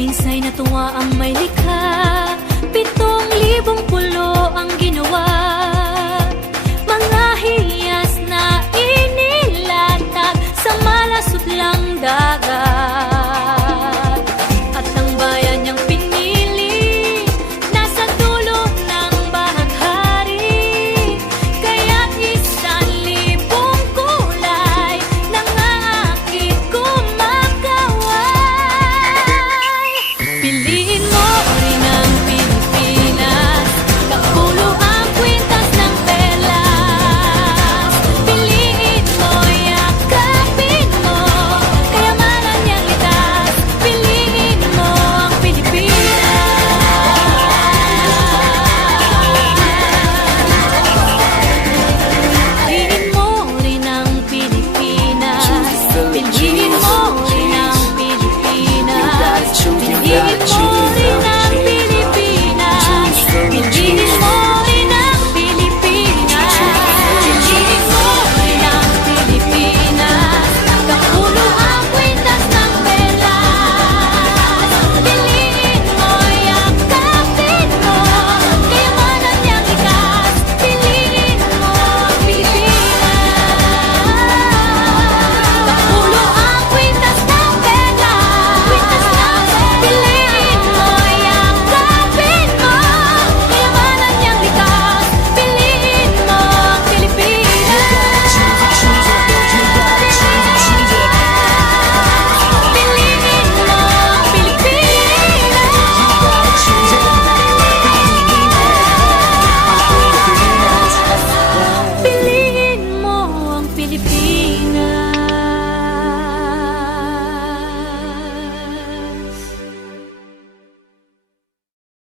Minsa'y natuwa ang may likha, 7,000 pulo ang ginawa. Mga hiyas na inilatag sa malasutlang dagat. At ang bayan niyang pinili, nasa dulo ng bahaghari. Kaya't 1,000 kulay nangaakit kumakaway. Piliin mo rin ang Pilipinas, kapulo ang kwintas ng perlas. Piliin mo, yakapin mo, kayamanan niyang litas. Piliin mo ang Pilipinas. Piliin mo rin ang Pilipinas. Piliin mo rin ang Pilipinas. Piliin mo rin ang Pilipinas. Piliin mo rin ang Pilipinas. Piliin mo rin ang Pilipinas. Kapulo ang kwintas ng perlas. Piliin mo, yakapin mo, kayamanan niyang likas. Piliin mo ang Pilipinas. Kapulo ang kwintas ng perlas. Piliin mo, yakapin mo, kayamanan niyang likas. Piliin mo ang Pilipinas. Piliin mo ang Pilipinas. Piliin mo ang Pilipinas.